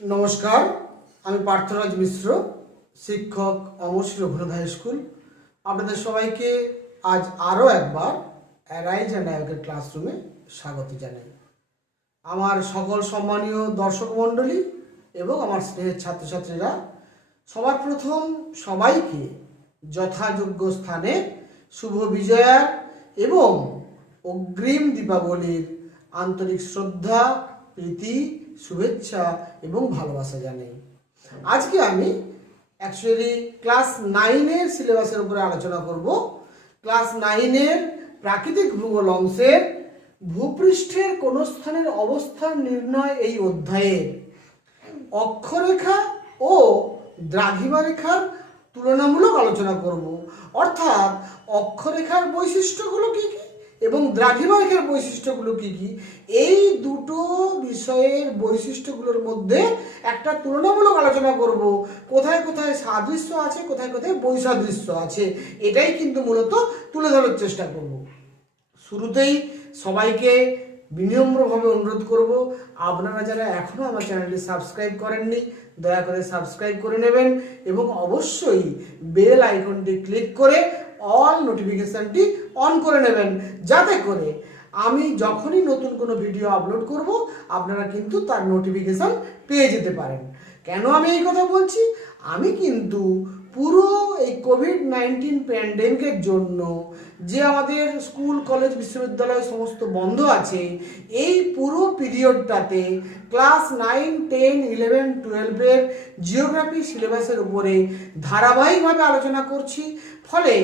নমস্কার, আমি পার্থরাজ মিশ্র, শিক্ষক অমরশী রঘুনাথ হাই স্কুল। আপনাদের সবাইকে আজ আরও একবার অ্যারাইজ অ্যান্ড নায়কের ক্লাসরুমে স্বাগত জানাই। আমার সকল সম্মানীয় দর্শক মণ্ডলী এবং আমার স্নেহের ছাত্রছাত্রীরা, সবার প্রথম সবাইকে যথাযোগ্য স্থানে শুভ বিজয়া এবং অগ্রিম দীপাবলির আন্তরিক শ্রদ্ধা, প্রীতি, শুভেচ্ছা এবং ভালোবাসা জানাই। আজকে আমি অ্যাকচুয়ালি ক্লাস 9-এর সিলেবাসের উপরে আলোচনা করব। ক্লাস 9-এর প্রাকৃতিক ভূগোল অংশের ভূপৃষ্ঠের কোন স্থানের অবস্থান নির্ণয় এই অধ্যায়ে অক্ষরেখা ও দ্রাঘিমা রেখার তুলনামূলক আলোচনা করব। অর্থাৎ অক্ষরেখার বৈশিষ্ট্যগুলো কী কী এবং দ্রাঘিমা রেখার বৈশিষ্ট্যগুলো কী কী, এই দুটো বিষয়ের বৈশিষ্ট্যগুলোর মধ্যে একটা তুলনামূলক আলোচনা করব। কোথায় কোথায় সাদৃশ্য আছে, কোথায় কোথায় বৈসাদৃশ্য আছে, এটাই কিন্তু মূলত তুলে ধরার চেষ্টা করব। শুরুতেই সবাইকে বিনম্রভাবে অনুরোধ করব, আপনারা যারা এখনও আমার চ্যানেলটি সাবস্ক্রাইব করেননি, দয়া করে সাবস্ক্রাইব করে নেবেন এবং অবশ্যই বেল আইকনটি ক্লিক করে অল নোটিফিকেশানটি অন করে নেবেন, যাতে করে আমি যখনই নতুন কোনো ভিডিও আপলোড করব আপনারা কিন্তু তার নোটিফিকেশান পেয়ে যেতে পারেন। কেন আমি এই কথা বলছি? আমি কিন্তু পুরো এই কোভিড-19 প্যান্ডেমিকের জন্য যে আমাদের স্কুল, কলেজ, বিশ্ববিদ্যালয় সমস্ত বন্ধ আছে, এই পুরো পিরিয়ডটাতে ক্লাস 9, 10, 11, 12-এর জিওগ্রাফি সিলেবাসের উপরে ধারাবাহিকভাবে আলোচনা করছি। ফলে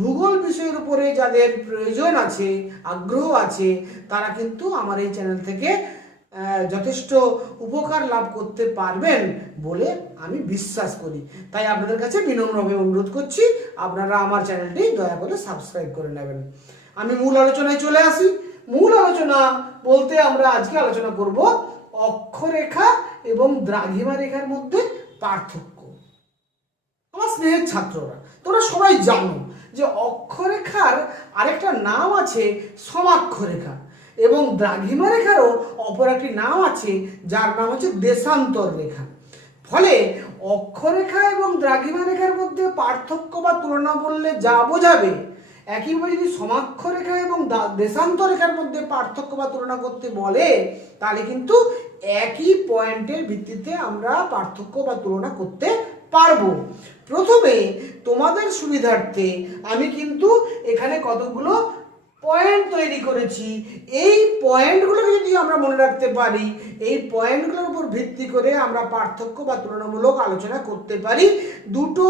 ভূগোল বিষয়ের উপরে যাদের প্রয়োজন আছে, আগ্রহ আছে, তারা কিন্তু আমার এই চ্যানেল থেকে যথেষ্ট উপকার লাভ করতে পারবেন বলে আমি বিশ্বাস করি। তাই আপনাদের কাছে বিনম্রভাবে অনুরোধ করছি, আপনারা আমার চ্যানেলটি দয়া করে সাবস্ক্রাইব করে নেবেন। আমি মূল আলোচনায় চলে আসি। মূল আলোচনা বলতে আমরা আজকে আলোচনা করব অক্ষরেখা এবং দ্রাঘিমা রেখার মধ্যে পার্থক্য। আমার স্নেহের ছাত্ররা, তোমরা সবাই জানো যে অক্ষরেখার আরেকটা নাম আছে সমাক্ষরেখা এবং দ্রাঘিমা রেখারও অপর একটি নাম আছে যার নাম হচ্ছে দেশান্তর রেখা। ফলে অক্ষরেখা এবং দ্রাঘিমা রেখার মধ্যে পার্থক্য বা তুলনা বললে যা বোঝাবে, একইভাবে যদি সমাক্ষরেখা এবং দেশান্তর রেখার মধ্যে পার্থক্য বা তুলনা করতে বলে, তাহলে কিন্তু একই পয়েন্টের ভিত্তিতে আমরা পার্থক্য বা তুলনা করতে পারবো। প্রথমে তোমাদের সুবিধার্থে আমি কিন্তু এখানে কতগুলো পয়েন্ট তৈরি করেছি। এই পয়েন্টগুলোকে যদি আমরা মনে রাখতে পারি, এই পয়েন্টগুলোর উপর ভিত্তি করে আমরা পার্থক্য বা তুলনামূলক আলোচনা করতে পারি। দুটো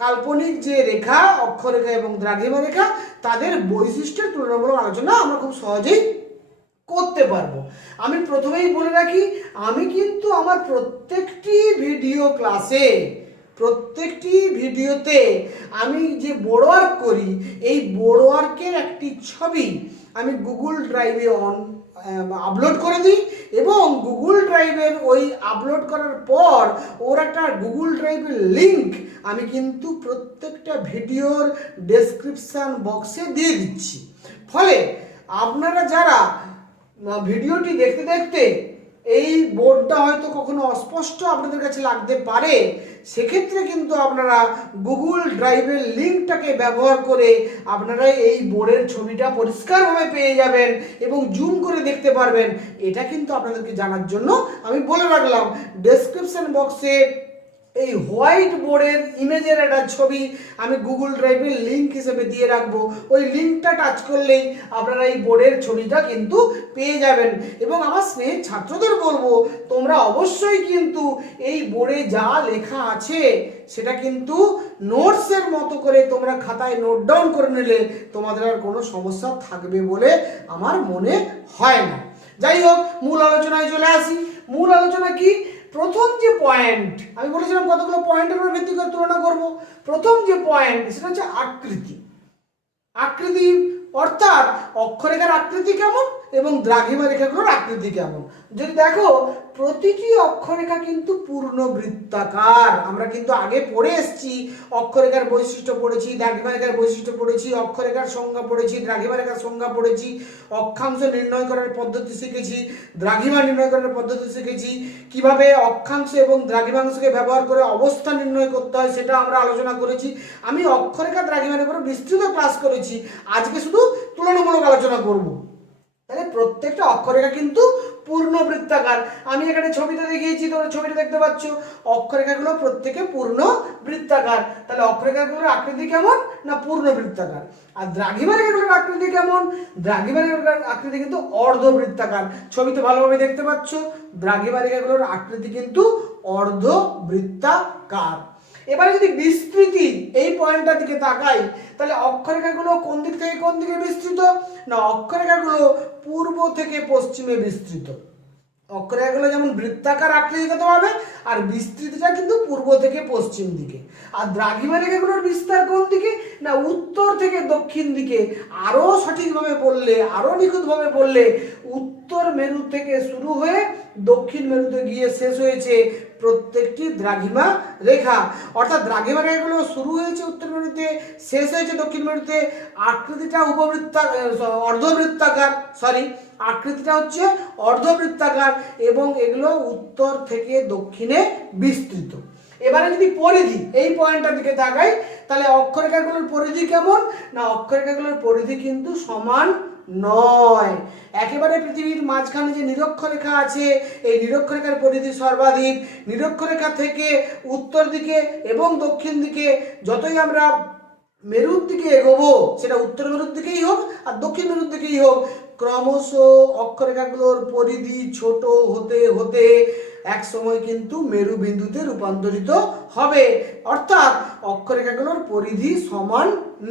কাল্পনিক যে রেখা, অক্ষরেখা এবং দ্রাঘিমা রেখা, তাদের বৈশিষ্ট্যের তুলনামূলক আলোচনা আমরা খুব সহজেই করতে পারবো। আমি প্রথমেই বলে রাখি, আমি কিন্তু আমার প্রত্যেকটি ভিডিও ক্লাসে, প্রত্যেকটি ভিডিওতে আমি যে বোর্ড ওয়ার্ক করি, এই বোর্ড ওয়ার্কের একটি ছবি আমি গুগল ড্রাইভে আপলোড করে দিই এবং গুগল ড্রাইভের ওই আপলোড করার পর ওর একটা গুগল ড্রাইভের লিঙ্ক আমি কিন্তু প্রত্যেকটা ভিডিওর ডেসক্রিপশান বক্সে দিয়ে দিচ্ছি। ফলে আপনারা যারা ভিডিওটি দেখতে দেখতে এই বোর্ডটা হয়তো কখনো অস্পষ্ট আপনাদের কাছে লাগতে পারে, সেক্ষেত্রে কিন্তু আপনারা গুগল ড্রাইভের লিঙ্কটাকে ব্যবহার করে আপনারা এই বোর্ডের ছবিটা পরিষ্কারভাবে পেয়ে যাবেন এবং জুম করে দেখতে পারবেন। এটা কিন্তু আপনাদেরকে জানার জন্য আমি বলে রাখলাম। ডেসক্রিপশন বক্সে এই হোয়াইট বোর্ডের ইমেজের একটা ছবি আমি গুগল ড্রাইভের লিঙ্ক হিসেবে দিয়ে রাখবো। ওই লিঙ্কটা টাচ করলেই আপনারা এই বোর্ডের ছবিটা কিন্তু পেয়ে যাবেন। এবং আমার স্নেহের ছাত্রদের বলবো, তোমরা অবশ্যই কিন্তু এই বোর্ডে যা লেখা আছে সেটা কিন্তু নোটসের মতো করে তোমরা খাতায় নোট ডাউন করে নিলে তোমাদের আর কোনো সমস্যা থাকবে বলে আমার মনে হয় না। যাই হোক, মূল আলোচনায় চলে আসি। মূল আলোচনা কি? প্রথম যে পয়েন্ট আমি বলেছিলাম, কতগুলো পয়েন্টের উপর ভিত্তি করে তুলনা করব। প্রথম যে পয়েন্ট সেটা হচ্ছে আকৃতি। আকৃতি অর্থাৎ অক্ষরেখার আকৃতি কেমন এবং দ্রাঘিমা রেখাগুলোর আকৃতি কেমন। যদি দেখো প্রতিটি অক্ষরেখা কিন্তু পূর্ণ বৃত্তাকার। আমরা কিন্তু আগে পড়ে এসেছি, অক্ষরেখার বৈশিষ্ট্য পড়েছি, দ্রাঘিমা রেখার বৈশিষ্ট্য পড়েছি, অক্ষরেখার সংজ্ঞা পড়েছি, দ্রাঘিমা রেখার সংজ্ঞা পড়েছি, অক্ষাংশ নির্ণয় করার পদ্ধতি শিখেছি, দ্রাঘিমা নির্ণয় করার পদ্ধতি শিখেছি, কিভাবে অক্ষাংশ এবং দ্রাঘিমাংশকে ব্যবহার করে অবস্থান নির্ণয় করতে হয় সেটা আমরা আলোচনা করেছি। আমি অক্ষরেখা দ্রাঘিমার উপরে বিস্তৃত ক্লাস করেছি, আজকে শুধু তুলনামূলক আলোচনা করব। তাহলে প্রত্যেকটা অক্ষরেখা কিন্তু পূর্ণ বৃত্তাকার। আমি এখানে ছবিটা দেখিয়েছি, তোমরা ছবিটা দেখতে পাচ্ছ, অক্ষরেখাগুলো প্রত্যেকে পূর্ণ বৃত্তাকার। তাহলে অক্ষরেখাগুলোর আকৃতি কেমন? না পূর্ণ বৃত্তাকার। আর দ্রাঘিমা রেখাগুলোর আকৃতি কেমন? দ্রাঘিমা রেখাগুলোর আকৃতি কিন্তু অর্ধ বৃত্তাকার। ছবিতে ভালোভাবে দেখতে পাচ্ছ, দ্রাঘিমা রেখাগুলোর আকৃতি কিন্তু অর্ধ বৃত্তাকার। এবারে যদি বিস্তৃতি এই পয়েন্টটার দিকে তাকাই, তাহলে অক্ষরেখাগুলো কোন দিক থেকে কোন দিকে বিস্তৃত? না অক্ষরেখাগুলো পূর্ব থেকে পশ্চিমে বিস্তৃত। অক্ষরেখাগুলো যেমন বৃত্তাকার আকৃতিগত হবে, আর বিস্তৃতিটা কিন্তু পূর্ব থেকে পশ্চিম দিকে। আর দ্রাঘিমা রেখাগুলোর বিস্তার কোন দিকে? না উত্তর থেকে দক্ষিণ দিকে। আরো সঠিকভাবে বললে, আরো নিখুঁতভাবে বললে, উত্তর মেরু থেকে শুরু হয়ে দক্ষিণ মেরুতে গিয়ে শেষ হয়েছে প্রত্যেকটি দ্রাঘিমা রেখা। অর্থাৎ দ্রাঘিমা রেখাগুলো শুরু হয়েছে উত্তর মেরুতে, শেষ হয়েছে দক্ষিণ মেরুতে। আকৃতিটা অর্ধবৃত্তাকার, আকৃতিটা হচ্ছে অর্ধবৃত্তাকার এবং এগুলো উত্তর থেকে দক্ষিণে বিস্তৃত। এবারে যদি পরিধি এই পয়েন্টটার দিকে তাকাই, তাহলে অক্ষরেখাগুলোর পরিধি কেমন? না অক্ষরেখাগুলোর পরিধি কিন্তু সমান নয়। একেবারে পৃথিবীর মাঝখানে যে নিরক্ষরেখা আছে, এই নিরক্ষরেখার পরিধি সর্বাধিক। নিরক্ষরেখা থেকে উত্তর দিকে এবং দক্ষিণ দিকে যতই আমরা মেরুর দিকে এগোবো, সেটা উত্তর মেরুর দিকেই হোক আর দক্ষিণ মেরুর দিকেই হোক, ক্রমশ অক্ষরেখাগুলোর পরিধি ছোট হতে হতে এক সময় কিন্তু মেরু বিন্দুতে রূপান্তরিত হবে। অর্থাৎ অক্ষরেখাগুলোর পরিধি সমান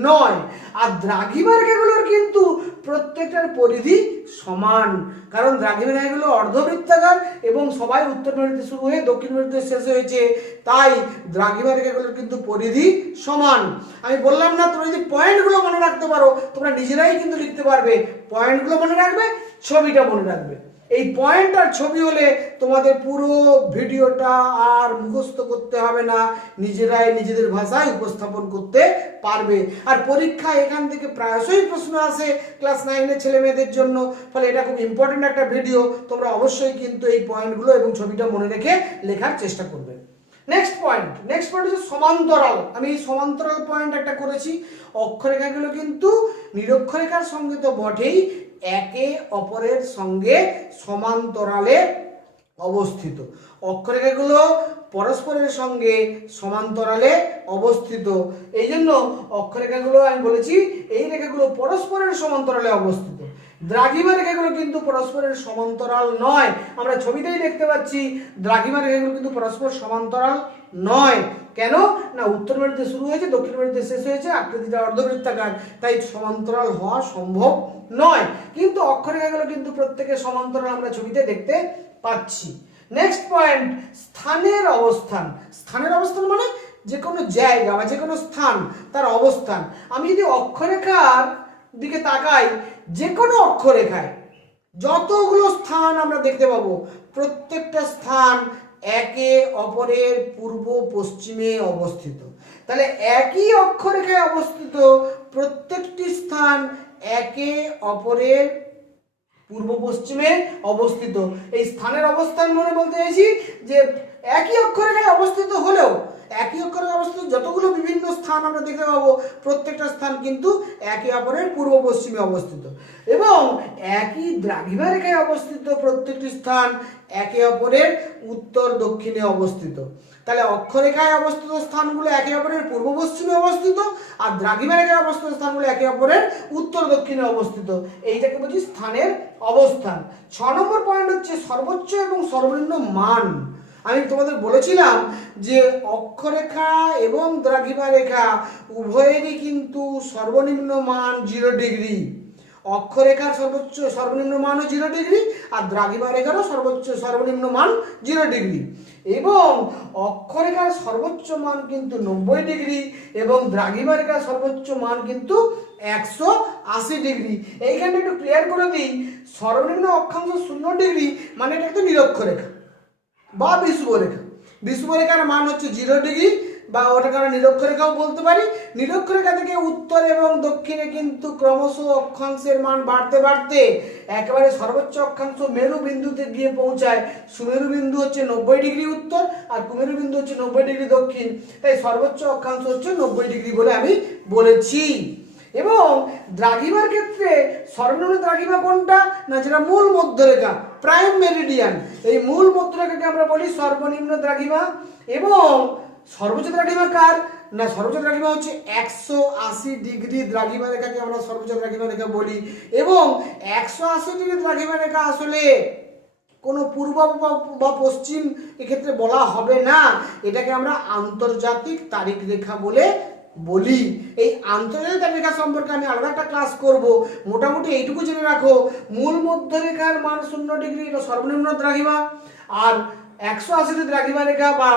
নয়। আর দ্রাঘিমা রেখাগুলোর কিন্তু প্রত্যেকটার পরিধি সমান, কারণ দ্রাঘিমা রেখাগুলো অর্ধবৃত্তাকার এবং সবাই উত্তর মেরুতে শুরু হয়ে দক্ষিণ মেরুতে শেষ হয়েছে, তাই দ্রাঘিমা রেখাগুলোর কিন্তু পরিধি সমান। আমি বললাম না, তোমরা যদি পয়েন্টগুলো মনে রাখতে পারো তোমরা নিজেরাই কিন্তু লিখতে পারবে। পয়েন্টগুলো মনে রাখবে, ছবিটা মনে রাখবে। এই পয়েন্ট আর ছবি হলে তোমাদের পুরো ভিডিওটা আর মুখস্থ করতে হবে না, নিজেরাই নিজেদের ভাষায় উপস্থাপন করতে পারবে। আর পরীক্ষা এখান থেকে প্রায়শই প্রশ্ন আসে ক্লাস 9-এর ছেলে মেয়েদের জন্য, ফলে এটা খুব ইম্পর্টেন্ট একটা ভিডিও। তোমরা অবশ্যই কিন্তু এই পয়েন্টগুলো এবং ছবিটা মনে রেখে লেখার চেষ্টা করবে। নেক্সট পয়েন্ট হচ্ছে সমান্তরাল। আমি এই সমান্তরাল পয়েন্ট একটা করেছি। অক্ষরেখাগুলো কিন্তু নিরক্ষরেখার সঙ্গে তো বটেই, একে অপরের সঙ্গে সমান্তরালে অবস্থিত। অক্ষরেখাগুলো পরস্পরের সঙ্গে সমান্তরালে অবস্থিত, এই জন্য অক্ষরেখাগুলো আমি বলেছি এই রেখাগুলো পরস্পরের সমান্তরালে অবস্থিত। দ্রাঘিমা রেখাগুলো কিন্তু পরস্পরের সমান্তরাল নয়। আমরা ছবিতেই দেখতে পাচ্ছি দ্রাঘিমা রেখাগুলো কিন্তু পরস্পর সমান্তরাল নয়। কেন? না উত্তর মেরুতে শুরু হয়েছে দক্ষিণ মেরুতে শেষ হয়েছে, আকৃতিটা অর্ধবৃত্তাকার, তাই সমান্তরাল হওয়া সম্ভব নয়। কিন্তু অক্ষরেখাগুলো কিন্তু প্রত্যেকের সমান্তরাল আমরা ছবিতে দেখতে পাচ্ছি। নেক্সট পয়েন্ট, স্থানের অবস্থান। স্থানের অবস্থান মানে যে কোনো জায়গা বা যে কোনো স্থান, তার অবস্থান। আমি যদি অক্ষরেখার দিকে তাকাই, যে কোনো অক্ষরেখায় যতগুলো স্থান আমরা দেখতে পাবো, প্রত্যেকটা স্থান একে অপরের পূর্ব পশ্চিমে অবস্থিত। তাহলে একই অক্ষরেখায় অবস্থিত প্রত্যেকটি স্থান একে অপরের পূর্ব পশ্চিমে অবস্থিত। এই স্থানের অবস্থান মনে বলতে চাইছি যে একই অক্ষরেখায় অবস্থিত হলেও, একই অক্ষরে অবস্থিত যতগুলো বিভিন্ন স্থান আমরা দেখতে পাবো, প্রত্যেকটা স্থান কিন্তু একে অপরের পূর্ব পশ্চিমে অবস্থিত। এবং একই দ্রাঘিমা রেখায় অবস্থিত প্রত্যেকটি স্থান একে অপরের উত্তর দক্ষিণে অবস্থিত। তাহলে অক্ষরেখায় অবস্থিত স্থানগুলো একে অপরের পূর্ব পশ্চিমে অবস্থিত, আর দ্রাঘিমা রেখায় অবস্থিত স্থানগুলো একে অপরের উত্তর দক্ষিণে অবস্থিত। এইটাকে বলছি স্থানের অবস্থান। 6 নম্বর পয়েন্ট হচ্ছে সর্বোচ্চ এবং সর্বনিম্ন মান। আমি তোমাদের বলেছিলাম যে অক্ষরেখা এবং দ্রাঘিমা রেখা উভয়েরই কিন্তু সর্বনিম্ন মান 0 ডিগ্রি। অক্ষরেখার সর্বোচ্চ সর্বনিম্ন মানও 0 ডিগ্রি, আর দ্রাঘিমা রেখারও সর্বোচ্চ সর্বনিম্ন মান 0 ডিগ্রি। এবং অক্ষরেখার সর্বোচ্চ মান কিন্তু 90 ডিগ্রি এবং দ্রাঘিমা রেখার সর্বোচ্চ মান কিন্তু 180 ডিগ্রি। এইখানে একটু ক্লিয়ার করে দিই, সর্বনিম্ন অক্ষাংশ 0 ডিগ্রি মানে এটা একটা নিরক্ষরেখা বা বিষুবরেখা। বিষুবরেখার মান হচ্ছে 0 ডিগ্রি, বা ওটাকে আমরা নিরক্ষরেখাও বলতে পারি। নিরক্ষরেখা থেকে উত্তর এবং দক্ষিণে কিন্তু ক্রমশ অক্ষাংশের মান বাড়তে বাড়তে একেবারে সর্বোচ্চ অক্ষাংশ মেরু বিন্দুতে গিয়ে পৌঁছায়। সুমেরু বিন্দু হচ্ছে 90 ডিগ্রি উত্তর, আর কুমেরু বিন্দু হচ্ছে 90 ডিগ্রি দক্ষিণ। তাই সর্বোচ্চ অক্ষাংশ হচ্ছে 90 ডিগ্রি বলে আমি বলেছি। এবং দ্রাঘিমার ক্ষেত্রে সর্বনিম্ন দ্রাঘিমা কোনটা না, যেটা মূল মধ্যরেখা, প্রাইম মেরিডিয়ান, এই মূল মধ্যরেখাকে আমরা বলি সর্বনিম্ন দ্রাঘিমা। এবং সর্বোচ্চ দ্রাঘিমা কার না, সর্বোচ্চ দ্রাঘিমা হচ্ছে 180 ডিগ্রি দ্রাঘিমা রেখাকে আমরা সর্বোচ্চ দ্রাঘিমা রেখা বলি। এবং 180 ডিগ্রি দ্রাঘিমা রেখা আসলে কোনো পূর্ব বা পশ্চিম এক্ষেত্রে বলা হবে না, এটাকে আমরা আন্তর্জাতিক তারিখ রেখা বলে বলি। এই আন্তর্জাতিক তারিখ রেখা সম্পর্কে আমি আলাদা একটা ক্লাস করব। মোটামুটি এইটুকু জেনে রাখো, মূল মধ্যরেখার মান 0 ডিগ্রি, এটা সর্বনিম্ন দ্রাঘিমা। আর 180 দ্রাঘিমা রেখা বা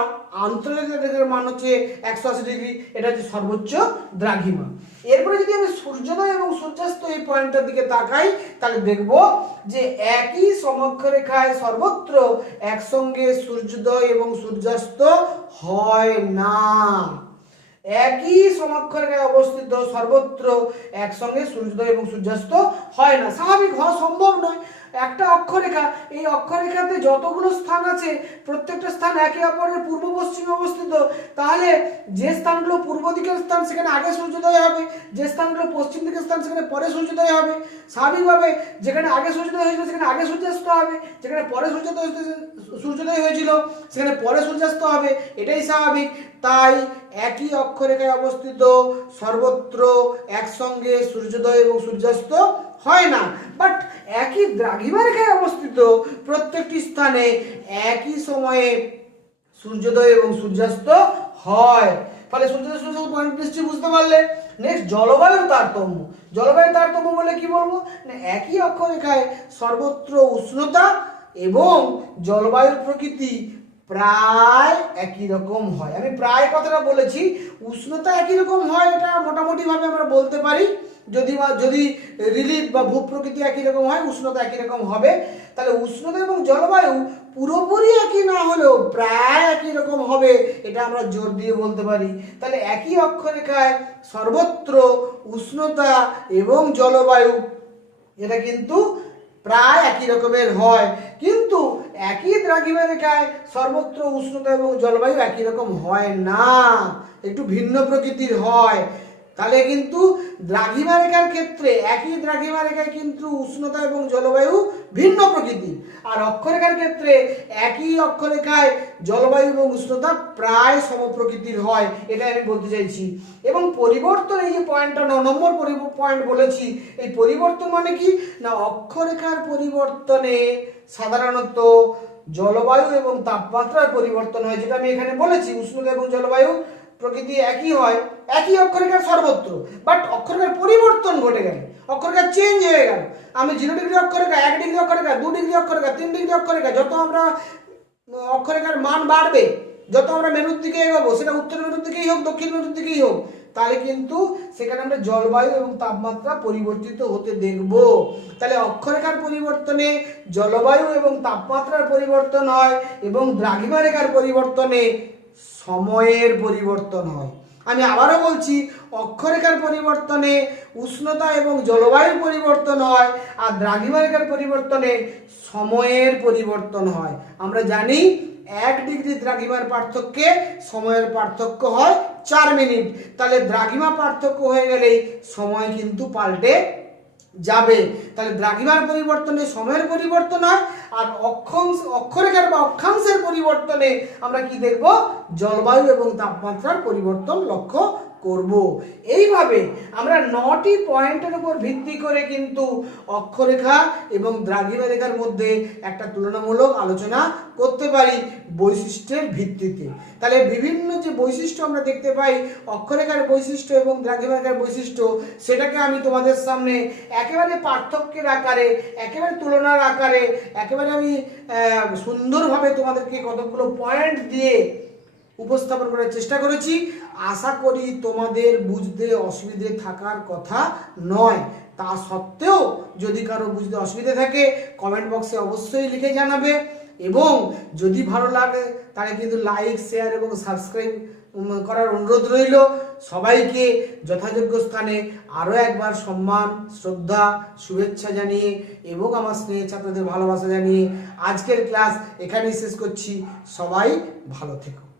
আন্তর্জাতিক রেখার মান হচ্ছে 180 ডিগ্রি, এটা হচ্ছে সর্বোচ্চ দ্রাঘিমা। এরপরে যদি আমি সূর্যোদয় এবং সূর্যাস্ত এই পয়েন্টের দিকে তাকাই, তাহলে দেখব যে একই সমক্ষরেখায় সর্বত্র একসঙ্গে সূর্যোদয় এবং সূর্যাস্ত হয় না। একই সমক্ষরেখায় অবস্থিত সর্বত্র একসঙ্গে সূর্যোদয় এবং সূর্যাস্ত হয় না, স্বাভাবিক হওয়া সম্ভব নয়। একটা অক্ষরেখা, এই অক্ষরেখাতে যতগুলো স্থান আছে প্রত্যেকটা স্থান একে অপরের পূর্ব পশ্চিমে অবস্থিত। তাহলে যে স্থানগুলো পূর্ব দিকের স্থান সেখানে আগে সূর্যোদয় হবে, যে স্থানগুলো পশ্চিম দিকের স্থান সেখানে পরে সূর্যোদয় হবে। স্বাভাবিকভাবে যেখানে আগে সূর্যোদয় হয়েছিল সেখানে আগে সূর্যাস্ত হবে, যেখানে পরে সূর্যোদয় হয়েছিল সেখানে পরে সূর্যাস্ত হবে, এটাই স্বাভাবিক। তাই একই অক্ষরেখায় অবস্থিত সর্বত্র একসঙ্গে সূর্যোদয় এবং সূর্যাস্ত হয় না। বাট একই দ্রাঘিমা রেখায় অবস্থিত প্রত্যেকটি স্থানে একই সময়ে সূর্যোদয় এবং সূর্যাস্ত হয়। ফলে সূর্যোদয় সূর্যাস্ত পয়েন্ট নিশ্চয়ই বুঝতে পারলে। নেক্সট, জলবায়ুর তারতম্য। জলবায়ুর তারতম্য বলে কি বলবো না, একই অক্ষরেখায় সর্বত্র উষ্ণতা এবং জলবায়ুর প্রকৃতি প্রায় একই রকম হয়। আমি প্রায় কথাটা বলেছি, উষ্ণতা একই রকম হয় এটা মোটামুটি ভাবে আমরা বলতে পারি। যদি রিলিফ বা ভূপ্রকৃতি একই রকম হয়, উষ্ণতা একই রকম হবে। তাহলে উষ্ণতা এবং জলবায়ু পুরোপুরি একই না হলেও প্রায় একই রকম হবে, এটা আমরা জোর দিয়ে বলতে পারি। তাহলে একই অক্ষরেখায় সর্বত্র উষ্ণতা এবং জলবায়ু এটা কিন্তু প্রায় একই রকমের হয়, কিন্তু একই দ্রাঘিমা রেখায় সর্বত্র উষ্ণতা এবং জলবায়ু একই রকম হয় না, একটু ভিন্ন প্রকৃতির হয়। তাহলে কিন্তু দ্রাঘিমা রেখার ক্ষেত্রে একই দ্রাঘিমা রেখায় কিন্তু উষ্ণতা এবং জলবায়ু ভিন্ন প্রকৃতির, আর অক্ষরেখার ক্ষেত্রে একই অক্ষরেখায় জলবায়ু এবং উষ্ণতা প্রায় সমপ্রকৃতির হয়, এটা আমি বলতে চাইছি। এবং পরিবর্তন, এই যে পয়েন্টটা 9 নম্বর পয়েন্ট বলেছি, এই পরিবর্তন মানে কি না, অক্ষরেখার পরিবর্তনে সাধারণত জলবায়ু এবং তাপমাত্রার পরিবর্তন হয়, যেটা আমি এখানে বলেছি। উষ্ণতা এবং জলবায়ু প্রকৃতি একই হয় একই অক্ষরেখার সর্বত্র, বাট অক্ষরেখার পরিবর্তন ঘটে গেল, অক্ষরেখা চেঞ্জ হয়ে গেল। আমি 0 ডিগ্রি অক্ষরেখা, 1 ডিগ্রি অক্ষরেখা, 2 ডিগ্রি অক্ষরেখা, 3 ডিগ্রি অক্ষরেখা, যত আমরা অক্ষরেখার মান বাড়বে, যত আমরা মেরুর দিকে এগোবো, সেটা উত্তর মেরুর দিকেই হোক দক্ষিণ মেরুর দিকেই হোক, তাহলে কিন্তু সেখানে আমরা জলবায়ু এবং তাপমাত্রা পরিবর্তিত হতে দেখব। তাহলে অক্ষরেখার পরিবর্তনে জলবায়ু এবং তাপমাত্রার পরিবর্তন হয়, এবং দ্রাঘিমা রেখার পরিবর্তনে সময়ের পরিবর্তন হয়। আমি আবারও বলছি, অক্ষরেখার পরিবর্তনে উষ্ণতা এবং জলবায়ুর পরিবর্তন হয়, আর দ্রাঘিমা রেখার পরিবর্তনে সময়ের পরিবর্তন হয়। আমরা জানি 1 ডিগ্রি দ্রাঘিমার পার্থক্যে সময়ের পার্থক্য হয় 4 মিনিট। তাহলে দ্রাঘিমা পার্থক্য হয়ে গেলেই সময় কিন্তু পাল্টে যাবে। তাহলে দ্রাঘিমার পরিবর্তনে সময়ের পরিবর্তন হয়, আর অক্ষরেখার বা অক্ষাংশের পরিবর্তনে আমরা কি দেখব, জলবায়ু এবং তাপমাত্রার পরিবর্তন লক্ষ্য করব। এইভাবে আমরা 9টি পয়েন্টের উপর ভিত্তি করে কিন্তু অক্ষরেখা এবং দ্রাঘিমা রেখার মধ্যে একটা তুলনামূলক আলোচনা করতে পারি বৈশিষ্ট্যের ভিত্তিতে। তাহলে বিভিন্ন যে বৈশিষ্ট্য আমরা দেখতে পাই, অক্ষরেখার বৈশিষ্ট্য এবং দ্রাঘিমা রেখার বৈশিষ্ট্য, সেটাকে আমি তোমাদের সামনে একেবারে পার্থক্যের আকারে, একেবারে তুলনার আকারে, একেবারে আমি সুন্দরভাবে তোমাদেরকে কতগুলো পয়েন্ট দিয়ে উপস্থাপন করার চেষ্টা করেছি। আশা করি তোমাদের বুঝতে অসুবিধে থাকার কথা নয়। তা সত্ত্বেও যদি কারো বুঝতে অসুবিধা থাকে কমেন্ট বক্সে অবশ্যই লিখে জানাবে, এবং যদি ভালো লাগে তাহলে কিন্তু লাইক, শেয়ার এবং সাবস্ক্রাইব করার অনুরোধ রইল। সবাইকে যথাযোগ্য স্থানে আরও একবার সম্মান, শ্রদ্ধা, শুভেচ্ছা জানিয়ে এবং আমার স্নেহ ছাত্রদের ভালোবাসা জানিয়ে আজকের ক্লাস এখানেই শেষ করছি। সবাই ভালো থেকো।